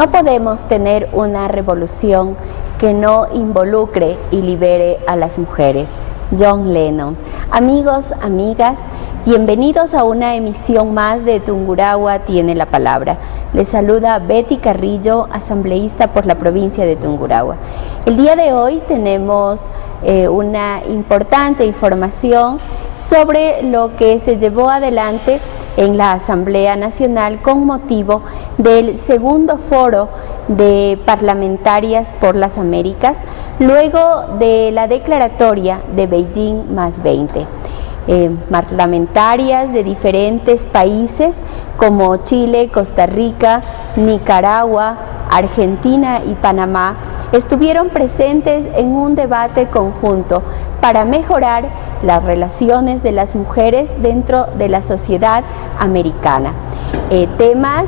No podemos tener una revolución que no involucre y libere a las mujeres. John Lennon. Amigos, amigas, bienvenidos a una emisión más de Tungurahua tiene la palabra. Les saluda Betty Carrillo, asambleísta por la provincia de Tungurahua. El día de hoy tenemos una importante información sobre lo que se llevó adelante en la Asamblea Nacional con motivo del segundo foro de parlamentarias por las Américas, luego de la declaratoria de Beijing +20. Parlamentarias de diferentes países como Chile, Costa Rica, Nicaragua, Argentina y Panamá estuvieron presentes en un debate conjunto para mejorar las relaciones de las mujeres dentro de la sociedad americana. Temas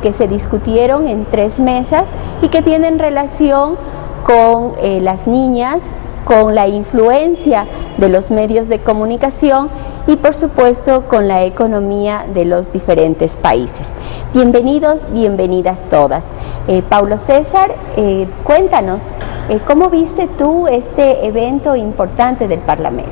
que se discutieron en 3 mesas y que tienen relación con las niñas, con la influencia de los medios de comunicación y por supuesto con la economía de los diferentes países. Bienvenidos, bienvenidas todas. Paulo César, cuéntanos, ¿cómo viste tú este evento importante del Parlamento?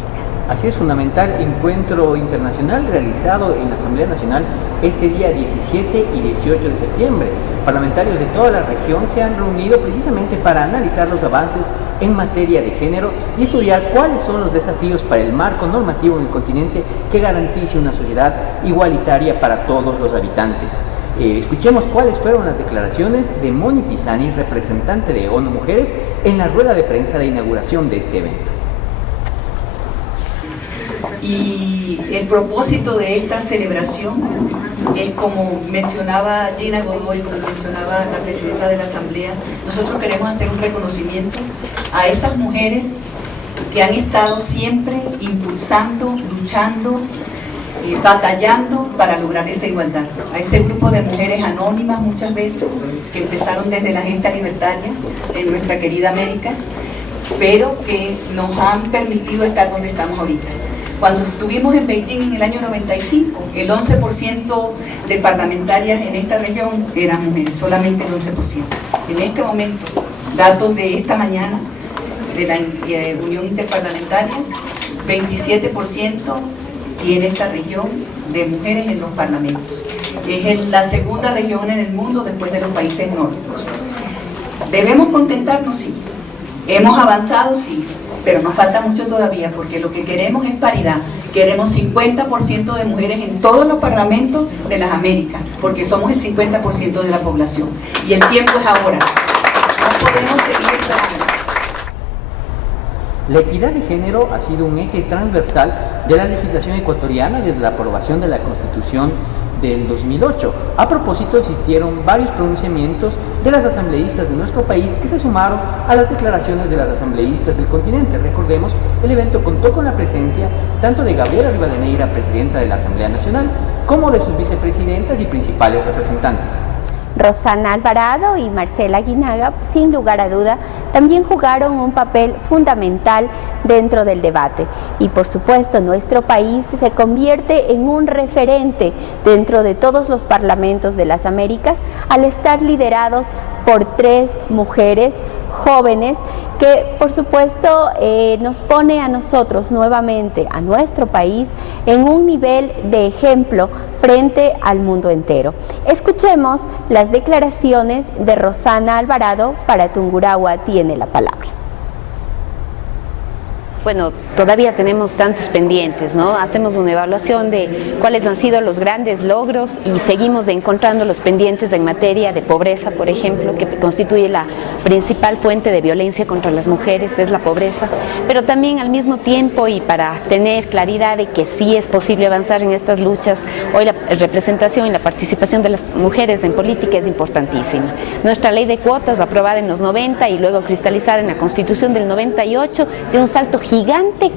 Así es, fundamental encuentro internacional realizado en la Asamblea Nacional este día 17 y 18 de septiembre. Parlamentarios de toda la región se han reunido precisamente para analizar los avances en materia de género y estudiar cuáles son los desafíos para el marco normativo en el continente que garantice una sociedad igualitaria para todos los habitantes. Escuchemos cuáles fueron las declaraciones de Moni Pisani, representante de ONU Mujeres, en la rueda de prensa de inauguración de este evento. Y el propósito de esta celebración es, como mencionaba Gina Godoy, como mencionaba la presidenta de la Asamblea, nosotros queremos hacer un reconocimiento a esas mujeres que han estado siempre impulsando, luchando, batallando para lograr esa igualdad. A ese grupo de mujeres anónimas muchas veces, que empezaron desde la gesta libertaria en nuestra querida América, pero que nos han permitido estar donde estamos ahorita. Cuando estuvimos en Beijing en el año 95, el 11% de parlamentarias en esta región eran mujeres, solamente el 11%. En este momento, datos de esta mañana de la Unión Interparlamentaria, 27% tiene esta región de mujeres en los parlamentos. Es la segunda región en el mundo después de los países nórdicos. ¿Debemos contentarnos? Sí. ¿Hemos avanzado? Sí. Pero nos falta mucho todavía, porque lo que queremos es paridad. Queremos 50% de mujeres en todos los parlamentos de las Américas, porque somos el 50% de la población. Y el tiempo es ahora. No podemos seguir esperando. La equidad de género ha sido un eje transversal de la legislación ecuatoriana desde la aprobación de la Constitución del 2008. A propósito, existieron varios pronunciamientos de las asambleístas de nuestro país que se sumaron a las declaraciones de las asambleístas del continente. Recordemos, el evento contó con la presencia tanto de Gabriela Rivadeneira, presidenta de la Asamblea Nacional, como de sus vicepresidentas y principales representantes. Rosana Alvarado y Marcela Guinaga, sin lugar a duda, también jugaron un papel fundamental dentro del debate. Y por supuesto, nuestro país se convierte en un referente dentro de todos los parlamentos de las Américas al estar liderados por 3 mujeres jóvenes que por supuesto nos pone a nosotros nuevamente, a nuestro país, en un nivel de ejemplo frente al mundo entero. Escuchemos las declaraciones de Rosana Alvarado para Tungurahua tiene la palabra. Bueno, todavía tenemos tantos pendientes, ¿no? Hacemos una evaluación de cuáles han sido los grandes logros y seguimos encontrando los pendientes en materia de pobreza, por ejemplo, que constituye la principal fuente de violencia contra las mujeres, es la pobreza, pero también al mismo tiempo, y para tener claridad de que sí es posible avanzar en estas luchas, hoy la representación y la participación de las mujeres en política es importantísima. Nuestra ley de cuotas, aprobada en los 90 y luego cristalizada en la Constitución del 98, dio un salto gigante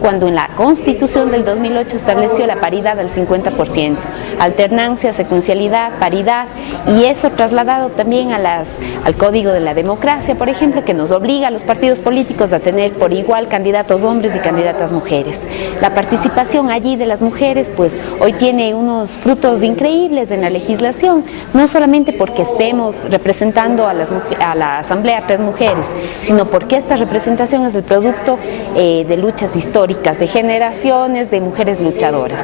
cuando en la Constitución del 2008 estableció la paridad al 50%, alternancia, secuencialidad, paridad, y eso trasladado también al Código de la Democracia, por ejemplo, que nos obliga a los partidos políticos a tener por igual candidatos hombres y candidatas mujeres. La participación allí de las mujeres, pues hoy tiene unos frutos frutos increíbles en la legislación, no solamente porque estemos representando a la Asamblea 3 mujeres, sino porque esta representación es el producto de luchas históricas, de generaciones de mujeres luchadoras.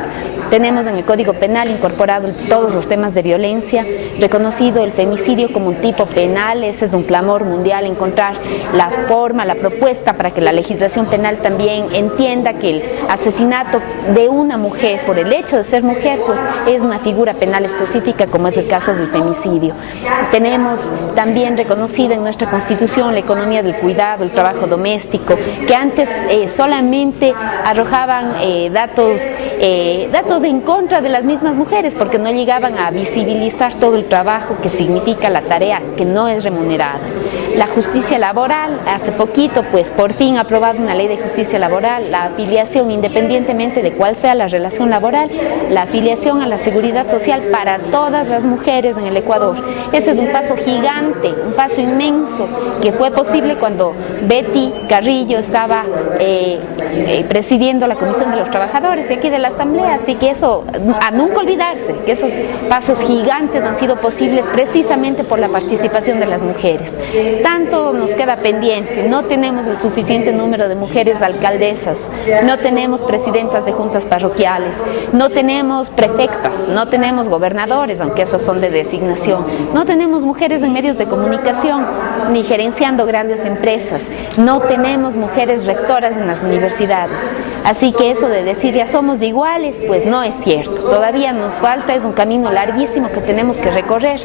Tenemos en el Código Penal incorporado todos los temas de violencia, reconocido el femicidio como un tipo penal. Ese es un clamor mundial, encontrar la forma, la propuesta para que la legislación penal también entienda que el asesinato de una mujer por el hecho de ser mujer pues es una figura penal específica, como es el caso del femicidio. Tenemos también reconocido en nuestra Constitución la economía del cuidado, el trabajo doméstico, que antes solamente arrojaban datos en contra de las mismas mujeres, porque no llegaban a visibilizar todo el trabajo que significa la tarea que no es remunerada. La justicia laboral, hace poquito pues por fin aprobado una ley de justicia laboral, la afiliación, independientemente de cuál sea la relación laboral, la afiliación a la seguridad social para todas las mujeres en el Ecuador. Ese es un paso gigante, un paso inmenso, que fue posible cuando Betty Carrillo estaba presidiendo la Comisión de los Trabajadores de aquí de la Asamblea, así que eso, a nunca olvidarse, que esos pasos gigantes han sido posibles precisamente por la participación de las mujeres. Tanto nos queda pendiente, no tenemos el suficiente número de mujeres alcaldesas, no tenemos presidentas de juntas parroquiales, no tenemos prefectas, no tenemos gobernadores, aunque esos son de designación, no tenemos mujeres en medios de comunicación, ni gerenciando grandes empresas, no tenemos mujeres rectoras en las universidades. Así que eso de decir ya somos iguales, pues no es cierto. Todavía nos falta, es un camino larguísimo que tenemos que recorrer,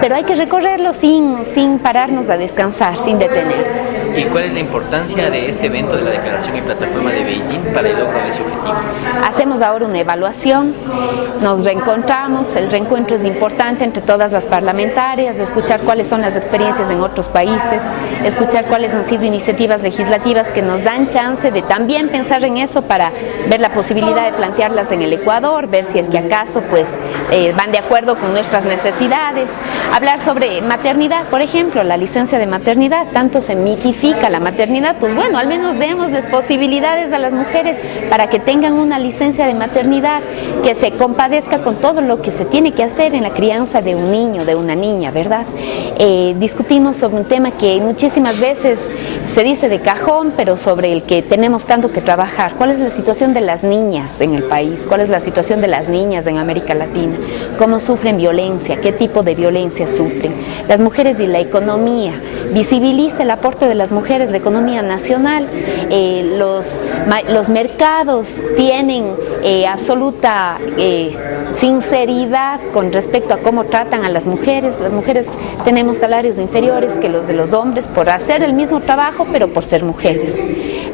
pero hay que recorrerlo sin pararnos a descansar, sin detenernos. ¿Y cuál es la importancia de este evento de la Declaración y Plataforma de Beijing para el logro de ese objetivo? Hacemos ahora una evaluación, nos reencontramos, el reencuentro es importante entre todas las parlamentarias, escuchar cuáles son las experiencias en otros países, escuchar cuáles han sido iniciativas legislativas que nos dan chance de también pensar en eso para ver la posibilidad de plantearlas en el Ecuador, ver si es que acaso pues van de acuerdo con nuestras necesidades. Hablar sobre maternidad, por ejemplo, la licencia de maternidad, tanto se mitifica la maternidad, pues bueno, al menos démosles posibilidades a las mujeres para que tengan una licencia de maternidad que se compadezca con todo lo que se tiene que hacer en la crianza de un niño, de una niña, ¿verdad? Discutimos sobre un tema que muchísimas veces se dice de cajón, pero sobre el que tenemos tanto que trabajar. ¿Cuál es la situación de las niñas en el país? ¿Cuál es la situación de las niñas en América Latina? ¿Cómo sufren violencia? ¿Qué tipo de violencia sufren? Las mujeres y la economía. Visibiliza el aporte de las mujeres, la economía nacional. Los mercados tienen absoluta sinceridad con respecto a cómo tratan a las mujeres. Las mujeres tenemos salarios inferiores que los de los hombres por hacer el mismo trabajo, pero por ser mujeres.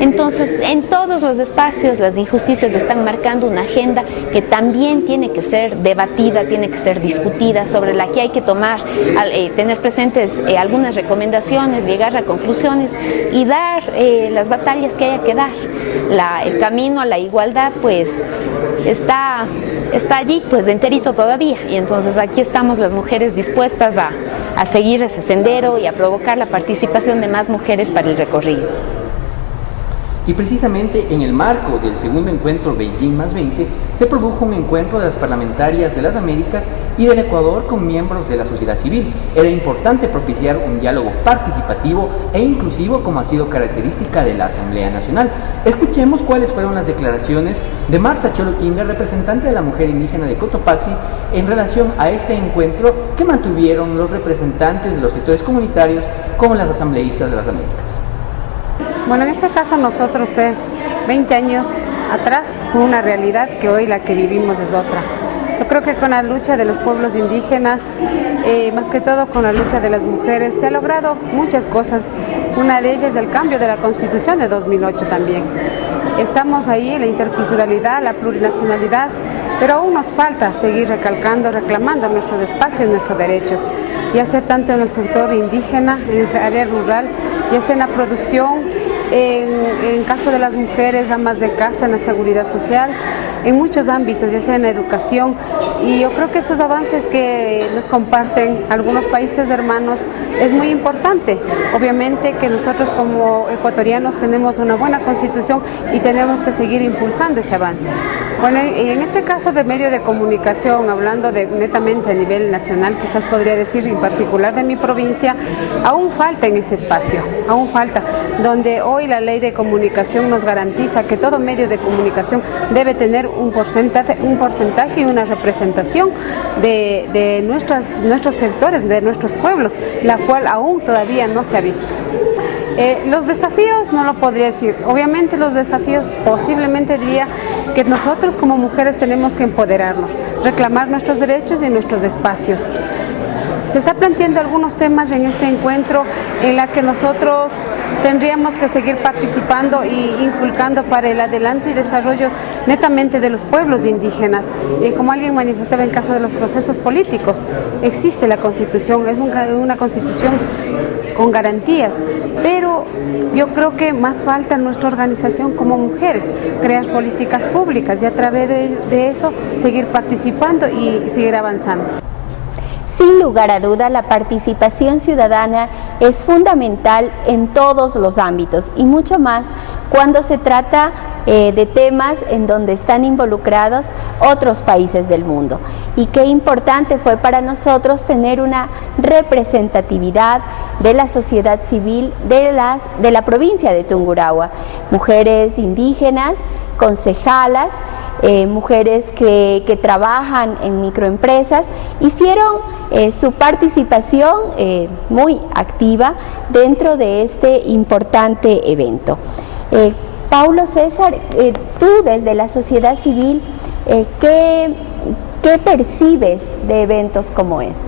Entonces, en todos los espacios las injusticias están marcando una agenda que también tiene que ser debatida, tiene que ser discutida, sobre la que hay que tomar, tener presentes algunas recomendaciones, llegar a conclusiones y dar las batallas que haya que dar. El camino a la igualdad pues está allí pues enterito todavía, y entonces aquí estamos las mujeres dispuestas a seguir ese sendero y a provocar la participación de más mujeres para el recorrido. Y precisamente en el marco del segundo encuentro Beijing más 20 se produjo un encuentro de las parlamentarias de las Américas y del Ecuador con miembros de la sociedad civil. Era importante propiciar un diálogo participativo e inclusivo, como ha sido característica de la Asamblea Nacional. Escuchemos cuáles fueron las declaraciones de Marta Choloquinga, representante de la mujer indígena de Cotopaxi, en relación a este encuentro que mantuvieron los representantes de los sectores comunitarios con las asambleístas de las Américas. Bueno, en este caso nosotros 20 años atrás fue una realidad que hoy la que vivimos es otra. Yo creo que con la lucha de los pueblos indígenas, más que todo con la lucha de las mujeres, se ha logrado muchas cosas. Una de ellas es el cambio de la Constitución de 2008 también. Estamos ahí en la interculturalidad, la plurinacionalidad, pero aún nos falta seguir recalcando, reclamando nuestros espacios, nuestros derechos, ya sea tanto en el sector indígena, en el área rural, ya sea en la producción, en caso de las mujeres, amas de casa, en la seguridad social, en muchos ámbitos, ya sea en la educación. Y yo creo que estos avances que nos comparten algunos países hermanos es muy importante. Obviamente que nosotros como ecuatorianos tenemos una buena constitución y tenemos que seguir impulsando ese avance. Bueno, y en este caso de medio de comunicación, hablando netamente a nivel nacional, quizás podría decir en particular de mi provincia, aún falta en ese espacio, aún falta, donde hoy la ley de comunicación nos garantiza que todo medio de comunicación debe tener un porcentaje y una representación de nuestros sectores, de nuestros pueblos, la cual aún todavía no se ha visto. Los desafíos no lo podría decir. Obviamente los desafíos posiblemente diría que nosotros como mujeres tenemos que empoderarnos, reclamar nuestros derechos y nuestros espacios. Se está planteando algunos temas en este encuentro en la que nosotros tendríamos que seguir participando e inculcando para el adelanto y desarrollo netamente de los pueblos indígenas. Como alguien manifestaba en caso de los procesos políticos, existe la Constitución, es una Constitución con garantías, pero yo creo que más falta en nuestra organización como mujeres, crear políticas públicas y a través de eso seguir participando y seguir avanzando. Sin lugar a duda, la participación ciudadana es fundamental en todos los ámbitos y mucho más cuando se trata de temas en donde están involucrados otros países del mundo. Y qué importante fue para nosotros tener una representatividad de la sociedad civil de la provincia de Tungurahua, mujeres indígenas, concejalas, mujeres que trabajan en microempresas, hicieron su participación muy activa dentro de este importante evento. Paulo César, tú desde la sociedad civil, ¿qué percibes de eventos como este?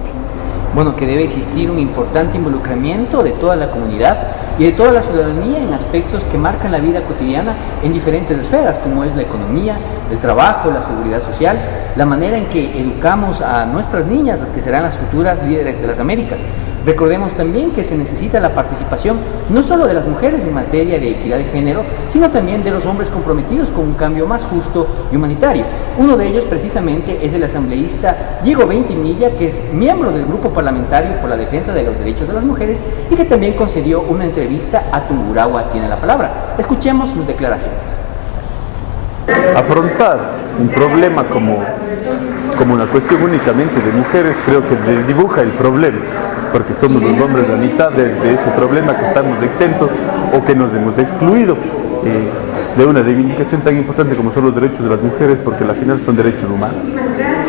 Bueno, que debe existir un importante involucramiento de toda la comunidad y de toda la ciudadanía en aspectos que marcan la vida cotidiana en diferentes esferas, como es la economía, el trabajo, la seguridad social, la manera en que educamos a nuestras niñas, las que serán las futuras líderes de las Américas. Recordemos también que se necesita la participación no solo de las mujeres en materia de equidad de género, sino también de los hombres comprometidos con un cambio más justo y humanitario. Uno de ellos precisamente es el asambleísta Diego Ventimilla, que es miembro del Grupo Parlamentario por la Defensa de los Derechos de las Mujeres y que también concedió una entrevista a Tungurahua Tiene la Palabra. Escuchemos sus declaraciones. Afrontar un problema como una cuestión únicamente de mujeres creo que desdibuja el problema, porque somos los hombres la mitad de ese problema que estamos exentos o que nos hemos excluido de una reivindicación tan importante como son los derechos de las mujeres, porque al final son derechos humanos.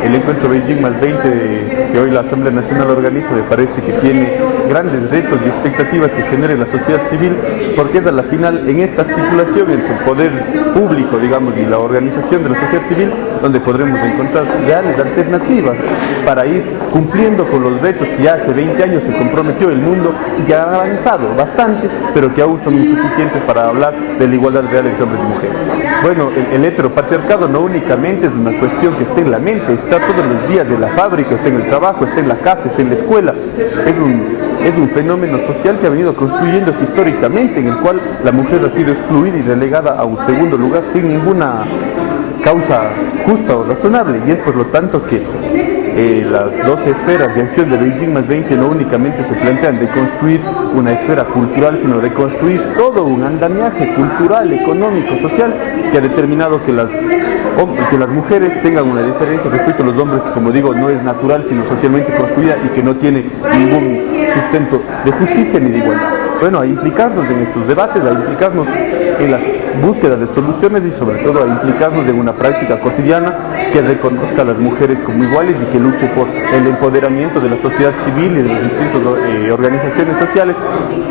El encuentro Beijing más 20 que hoy la Asamblea Nacional organiza me parece que tiene grandes retos y expectativas que genere la sociedad civil, porque es a la final en esta articulación entre el poder público, digamos, y la organización de la sociedad civil donde podremos encontrar reales alternativas para ir cumpliendo con los retos que ya hace 20 años se comprometió el mundo y que han avanzado bastante, pero que aún son insuficientes para hablar de la igualdad real entre hombres y mujeres. Bueno, el heteropatriarcado no únicamente es una cuestión que esté en la mente, está todos los días de la fábrica, está en el trabajo, está en la casa, está en la escuela. Es un fenómeno social que ha venido construyéndose históricamente, en el cual la mujer ha sido excluida y relegada a un segundo lugar sin ninguna causa justa o razonable, y es por lo tanto que las 12 esferas de acción de Beijing más 20 no únicamente se plantean de construir una esfera cultural, sino de construir todo un andamiaje cultural, económico, social, que ha determinado que las mujeres tengan una diferencia respecto a los hombres, que como digo, no es natural, sino socialmente construida y que no tiene ningún sustento de justicia ni de igualdad. Bueno, a implicarnos en estos debates, a implicarnos en la búsqueda de soluciones y sobre todo a implicarnos en una práctica cotidiana que reconozca a las mujeres como iguales y que luche por el empoderamiento de la sociedad civil y de las distintas organizaciones sociales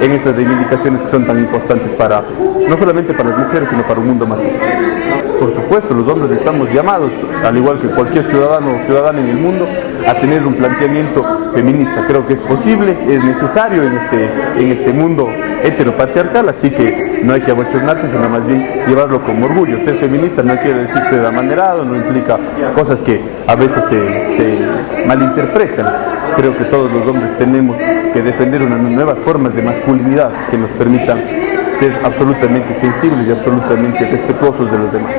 en estas reivindicaciones que son tan importantes para, no solamente para las mujeres, sino para un mundo más justo. Por supuesto, los hombres estamos llamados, al igual que cualquier ciudadano o ciudadana en el mundo, a tener un planteamiento feminista. Creo que es posible, es necesario en este mundo heteropatriarcal, así que no hay que abochornarse, sino más bien llevarlo con orgullo. Ser feminista no quiere decir ser amanerado, no implica cosas que a veces se malinterpretan. Creo que todos los hombres tenemos que defender unas nuevas formas de masculinidad que nos permitan ser absolutamente sensibles y absolutamente respetuosos de los demás.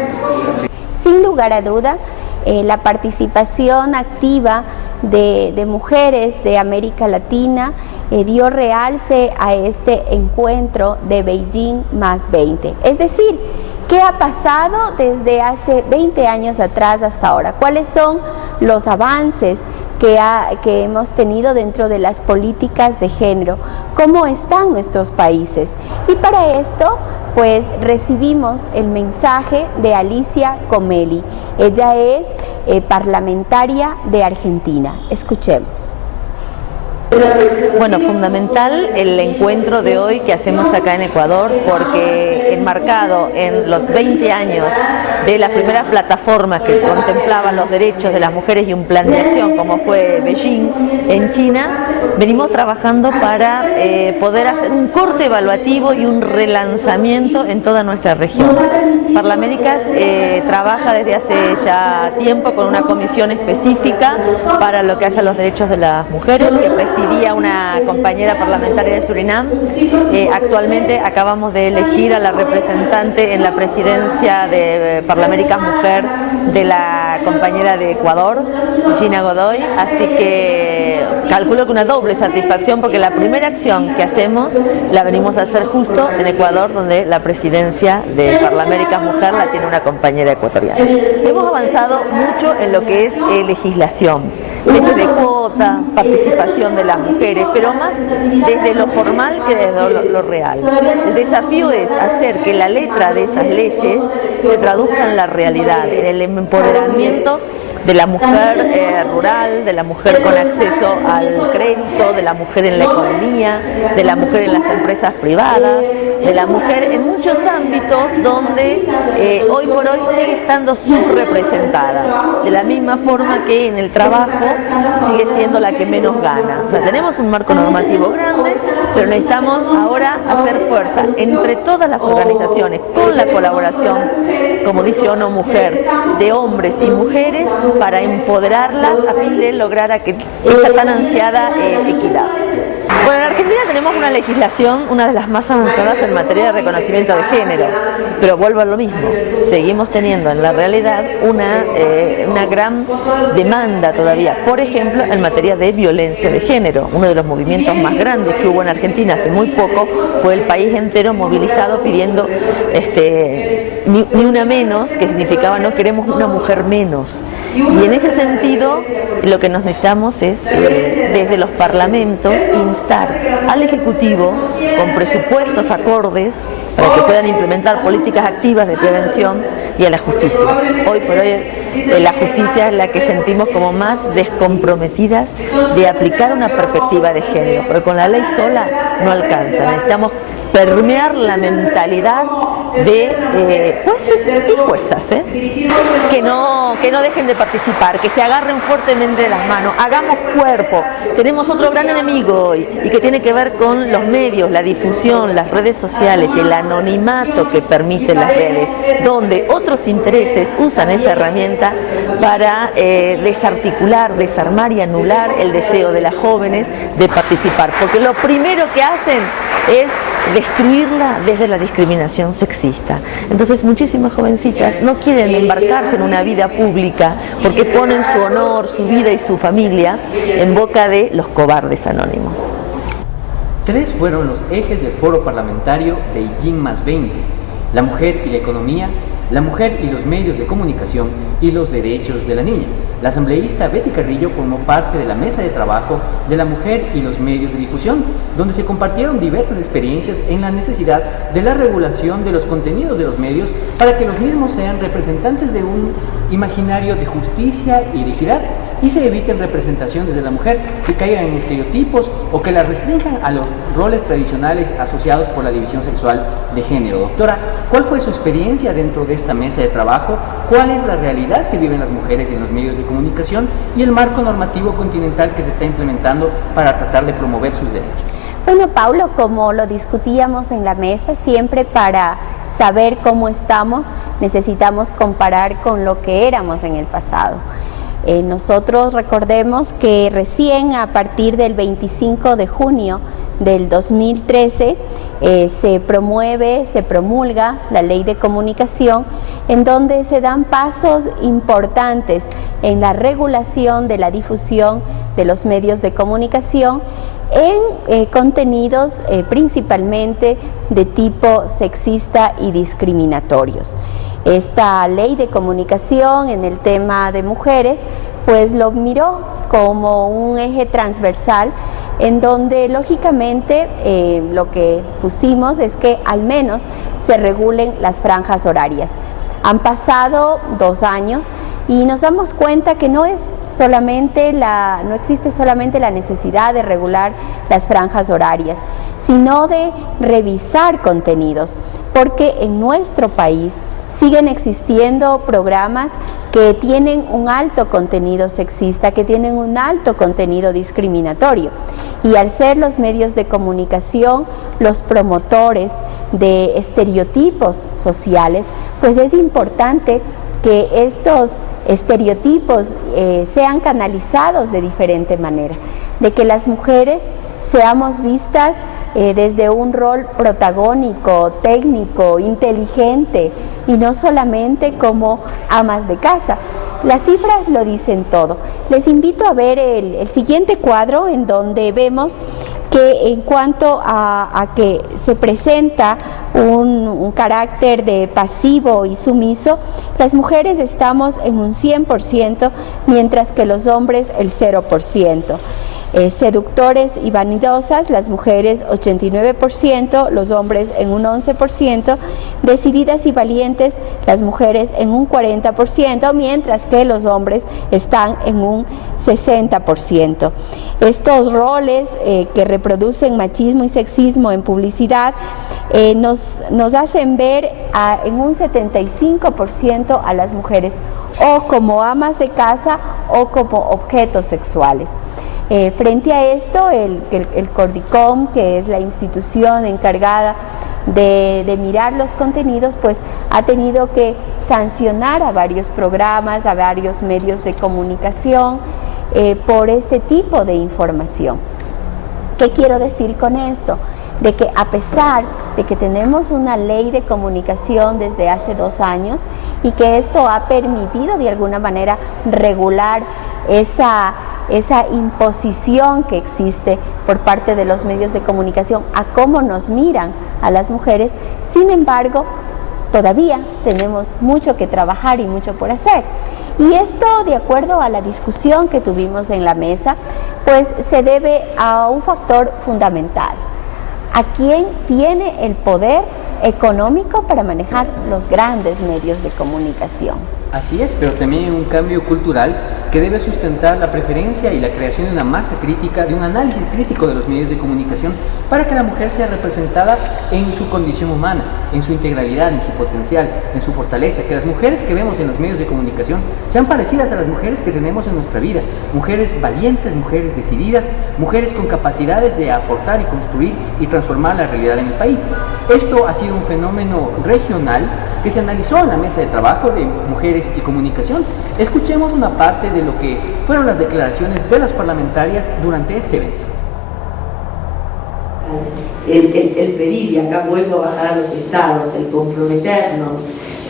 Sin lugar a duda, la participación activa de mujeres de América Latina dio realce a este encuentro de Beijing más 20. Es decir, ¿Qué ha pasado desde hace 20 años atrás hasta ahora? ¿Cuáles son los avances que hemos tenido dentro de las políticas de género? ¿Cómo están nuestros países? Y para esto, pues recibimos el mensaje de Alicia Comelli. Ella es parlamentaria de Argentina. Escuchemos. Bueno, fundamental el encuentro de hoy que hacemos acá en Ecuador, porque enmarcado en los 20 años de las primeras plataformas que contemplaban los derechos de las mujeres y un plan de acción como fue Beijing en China, venimos trabajando para poder hacer un corte evaluativo y un relanzamiento en toda nuestra región. Parlaméricas trabaja desde hace ya tiempo con una comisión específica para lo que hace a los derechos de las mujeres, que presidía una compañera parlamentaria de Surinam. Actualmente acabamos de elegir a la representante en la presidencia de Parlaméricas Mujer de la compañera de Ecuador, Gina Godoy, así que calculo que una doble satisfacción, porque la primera acción que hacemos la venimos a hacer justo en Ecuador, donde la presidencia de Parlaméricas Mujer la tiene una compañera ecuatoriana. Hemos avanzado mucho en lo que es legislación, leyes de cuota, participación de las mujeres, pero más desde lo formal que desde lo real. El desafío es hacer que la letra de esas leyes se traduzca en la realidad, en el empoderamiento de la mujer rural, de la mujer con acceso al crédito, de la mujer en la economía, de la mujer en las empresas privadas, de la mujer en muchos ámbitos donde hoy por hoy sigue estando subrepresentada, de la misma forma que en el trabajo sigue siendo la que menos gana. O sea, tenemos un marco normativo grande, pero necesitamos ahora hacer fuerza entre todas las organizaciones, con la colaboración, como dice ONU Mujer, de hombres y mujeres, para empoderarlas a fin de lograr esta tan ansiada equidad. Bueno, en Argentina tenemos una legislación, una de las más avanzadas en materia de reconocimiento de género, pero vuelvo a lo mismo, seguimos teniendo en la realidad una gran demanda todavía, por ejemplo, en materia de violencia de género. Uno de los movimientos más grandes que hubo en Argentina hace muy poco fue el país entero movilizado pidiendo ni una menos, que significaba no queremos una mujer menos. Y en ese sentido, lo que nos necesitamos es, desde los parlamentos, instar al Ejecutivo con presupuestos acordes para que puedan implementar políticas activas de prevención, y a la justicia. Hoy por hoy la justicia es la que sentimos como más descomprometidas de aplicar una perspectiva de género, porque con la ley sola no alcanza. Necesitamos permear la mentalidad de jueces y juezas, que no dejen de participar, que se agarren fuertemente de las manos, hagamos cuerpo. Tenemos otro gran enemigo hoy, y que tiene que ver con los medios, la difusión, las redes sociales, el anonimato que permiten las redes, donde otros intereses usan esa herramienta para desarticular, desarmar y anular el deseo de las jóvenes de participar, porque lo primero que hacen es destruirla desde la discriminación sexista. Entonces muchísimas jovencitas no quieren embarcarse en una vida pública porque ponen su honor, su vida y su familia en boca de los cobardes anónimos. 3 fueron los ejes del foro parlamentario Beijing +20: la mujer y la economía, la mujer y los medios de comunicación y los derechos de la niña. La asambleísta Betty Carrillo formó parte de la mesa de trabajo de la mujer y los medios de difusión, donde se compartieron diversas experiencias en la necesidad de la regulación de los contenidos de los medios para que los mismos sean representantes de un imaginario de justicia y de equidad, y se eviten representaciones de la mujer que caigan en estereotipos o que la restrinjan a los roles tradicionales asociados por la división sexual de género. Doctora, ¿cuál fue su experiencia dentro de esta mesa de trabajo? ¿Cuál es la realidad que viven las mujeres en los medios de comunicación y el marco normativo continental que se está implementando para tratar de promover sus derechos? Bueno, Paulo, como lo discutíamos en la mesa, siempre para saber cómo estamos necesitamos comparar con lo que éramos en el pasado. Nosotros recordemos que recién a partir del 25 de junio del 2013 se promulga la Ley de Comunicación, en donde se dan pasos importantes en la regulación de la difusión de los medios de comunicación, en contenidos principalmente de tipo sexista y discriminatorios. Esta ley de comunicación en el tema de mujeres pues lo miró como un eje transversal en donde lógicamente lo que pusimos es que al menos se regulen las franjas horarias. Han pasado 2 años y nos damos cuenta que no existe solamente la necesidad de regular las franjas horarias, sino de revisar contenidos, porque en nuestro país siguen existiendo programas que tienen un alto contenido sexista, que tienen un alto contenido discriminatorio. Y al ser los medios de comunicación los promotores de estereotipos sociales, pues es importante que estos estereotipos sean canalizados de diferente manera, de que las mujeres seamos vistas desde un rol protagónico, técnico, inteligente y no solamente como amas de casa. Las cifras lo dicen todo. Les invito a ver el siguiente cuadro en donde vemos que en cuanto a que se presenta un carácter de pasivo y sumiso, las mujeres estamos en un 100%, mientras que los hombres el 0%. Seductores y vanidosas, las mujeres 89%, los hombres en un 11%, decididas y valientes, las mujeres en un 40%, mientras que los hombres están en un 60%. Estos roles que reproducen machismo y sexismo en publicidad nos hacen ver en un 75% a las mujeres o como amas de casa o como objetos sexuales. Frente a esto, el Cordicom, que es la institución encargada de mirar los contenidos, pues ha tenido que sancionar a varios programas, a varios medios de comunicación por este tipo de información. ¿Qué quiero decir con esto? De que a pesar de que tenemos una ley de comunicación desde hace 2 años y que esto ha permitido de alguna manera regular esa imposición que existe por parte de los medios de comunicación a cómo nos miran a las mujeres, sin embargo, todavía tenemos mucho que trabajar y mucho por hacer. Y esto, de acuerdo a la discusión que tuvimos en la mesa, pues se debe a un factor fundamental: a quién tiene el poder económico para manejar los grandes medios de comunicación. Así es, pero también un cambio cultural que debe sustentar la preferencia y la creación de una masa crítica, de un análisis crítico de los medios de comunicación para que la mujer sea representada en su condición humana, en su integralidad, en su potencial, en su fortaleza, que las mujeres que vemos en los medios de comunicación sean parecidas a las mujeres que tenemos en nuestra vida, mujeres valientes, mujeres decididas, mujeres con capacidades de aportar y construir y transformar la realidad en el país. Esto ha sido un fenómeno regional que se analizó en la mesa de trabajo de mujeres y comunicación. Escuchemos una parte de lo que fueron las declaraciones de las parlamentarias durante este evento. El pedir, y acá vuelvo a bajar a los estados, el comprometernos,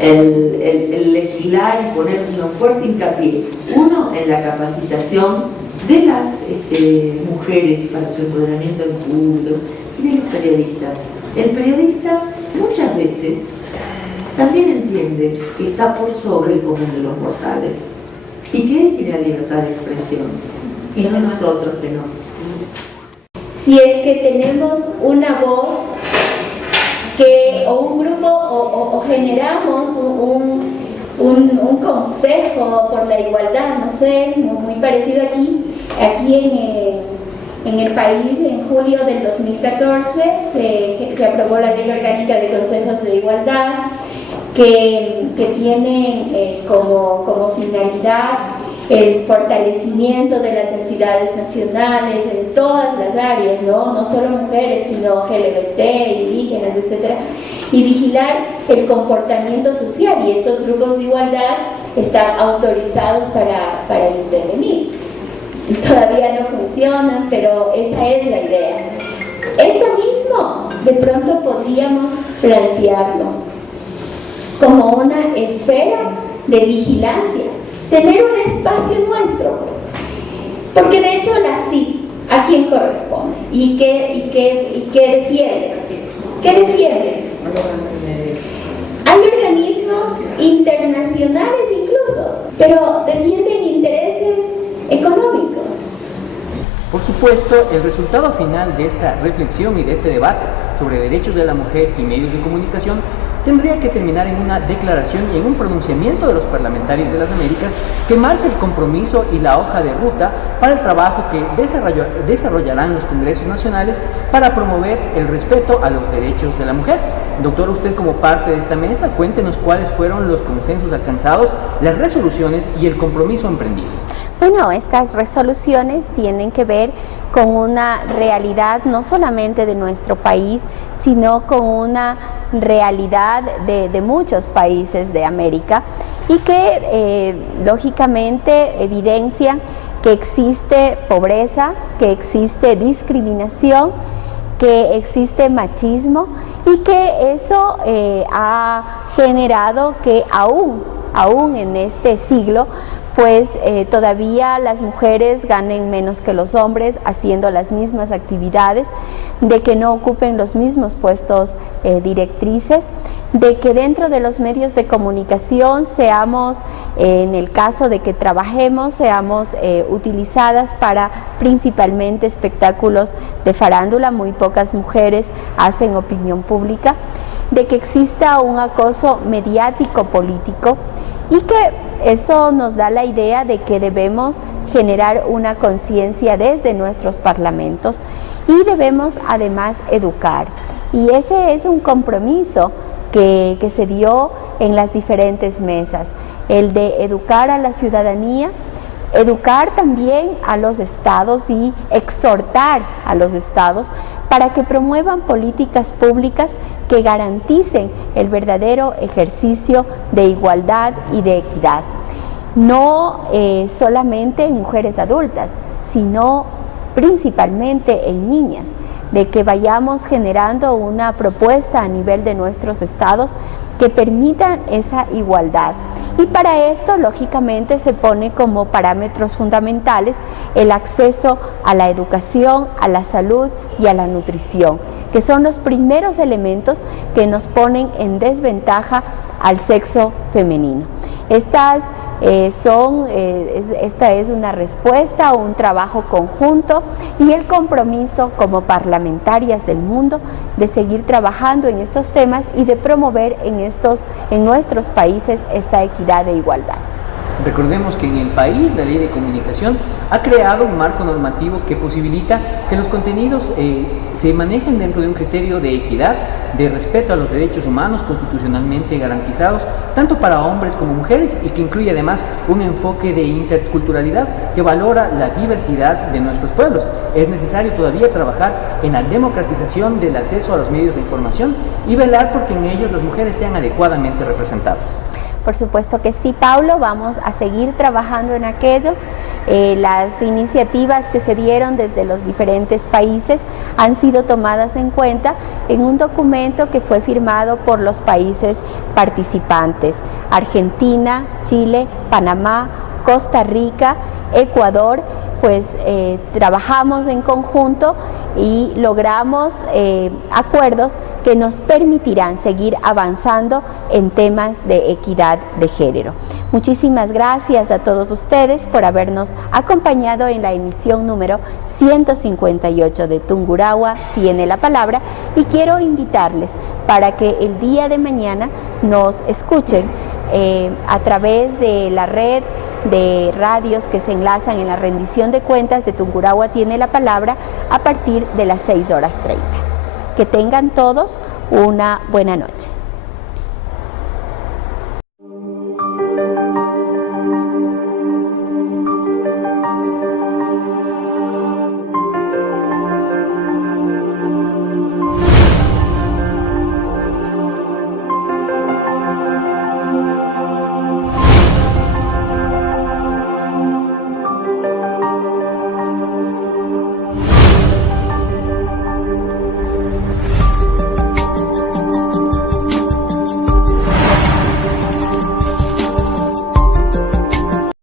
el legislar y poner un fuerte hincapié, uno, en la capacitación de las mujeres para su empoderamiento en público y de los periodistas. El periodista muchas veces también entiende que está por sobre el común de los mortales y que él tiene la libertad de expresión y no nosotros que no. Si es que tenemos una voz o un grupo o generamos un consejo por la igualdad, no sé, muy parecido aquí en el país, en julio del 2014 se aprobó la Ley Orgánica de Consejos de Igualdad, que tiene como finalidad el fortalecimiento de las entidades nacionales en todas las áreas, no solo mujeres, sino LGBT, indígenas, etc. Y vigilar el comportamiento social, y estos grupos de igualdad están autorizados para intervenir. Todavía no funcionan, pero esa es la idea. Eso mismo de pronto podríamos plantearlo como una esfera de vigilancia, tener un espacio nuestro, porque de hecho la CIP, ¿a quién corresponde? ¿Y qué defienden? ¿Qué defienden? Hay organismos internacionales incluso, pero defienden intereses económicos. Por supuesto, el resultado final de esta reflexión y de este debate sobre derechos de la mujer y medios de comunicación tendría que terminar en una declaración y en un pronunciamiento de los parlamentarios de las Américas que marque el compromiso y la hoja de ruta para el trabajo que desarrollarán los congresos nacionales para promover el respeto a los derechos de la mujer. Doctor, usted como parte de esta mesa, cuéntenos cuáles fueron los consensos alcanzados, las resoluciones y el compromiso emprendido. Bueno, estas resoluciones tienen que ver con una realidad no solamente de nuestro país, sino con una realidad de muchos países de América y que lógicamente evidencian que existe pobreza, que existe discriminación, que existe machismo y que eso ha generado que aún en este siglo pues todavía las mujeres ganen menos que los hombres haciendo las mismas actividades, de que no ocupen los mismos puestos directrices, de que dentro de los medios de comunicación seamos, en el caso de que trabajemos, seamos utilizadas para principalmente espectáculos de farándula, muy pocas mujeres hacen opinión pública, de que exista un acoso mediático político y que eso nos da la idea de que debemos generar una conciencia desde nuestros parlamentos y debemos además educar. Y ese es un compromiso que se dio en las diferentes mesas, el de educar a la ciudadanía, educar también a los estados y exhortar a los estados para que promuevan políticas públicas que garanticen el verdadero ejercicio de igualdad y de equidad. No solamente en mujeres adultas, sino principalmente en niñas, de que vayamos generando una propuesta a nivel de nuestros estados que permitan esa igualdad. Y para esto, lógicamente, se pone como parámetros fundamentales el acceso a la educación, a la salud y a la nutrición, que son los primeros elementos que nos ponen en desventaja al sexo femenino. Esta es una respuesta a un trabajo conjunto y el compromiso como parlamentarias del mundo de seguir trabajando en estos temas y de promover en nuestros países esta equidad e igualdad. Recordemos que en el país la Ley de Comunicación ha creado un marco normativo que posibilita que los contenidos se manejen dentro de un criterio de equidad, de respeto a los derechos humanos constitucionalmente garantizados, tanto para hombres como mujeres, y que incluye además un enfoque de interculturalidad que valora la diversidad de nuestros pueblos. Es necesario todavía trabajar en la democratización del acceso a los medios de información y velar porque en ellos las mujeres sean adecuadamente representadas. Por supuesto que sí, Paulo, vamos a seguir trabajando en aquello. Las iniciativas que se dieron desde los diferentes países han sido tomadas en cuenta en un documento que fue firmado por los países participantes: Argentina, Chile, Panamá, Costa Rica, Ecuador. Pues trabajamos en conjunto y logramos acuerdos que nos permitirán seguir avanzando en temas de equidad de género. Muchísimas gracias a todos ustedes por habernos acompañado en la emisión número 158 de Tungurahua Tiene la Palabra, y quiero invitarles para que el día de mañana nos escuchen a través de la red de radios que se enlazan en la rendición de cuentas de Tungurahua Tiene la Palabra a partir de las 6:30. Que tengan todos una buena noche.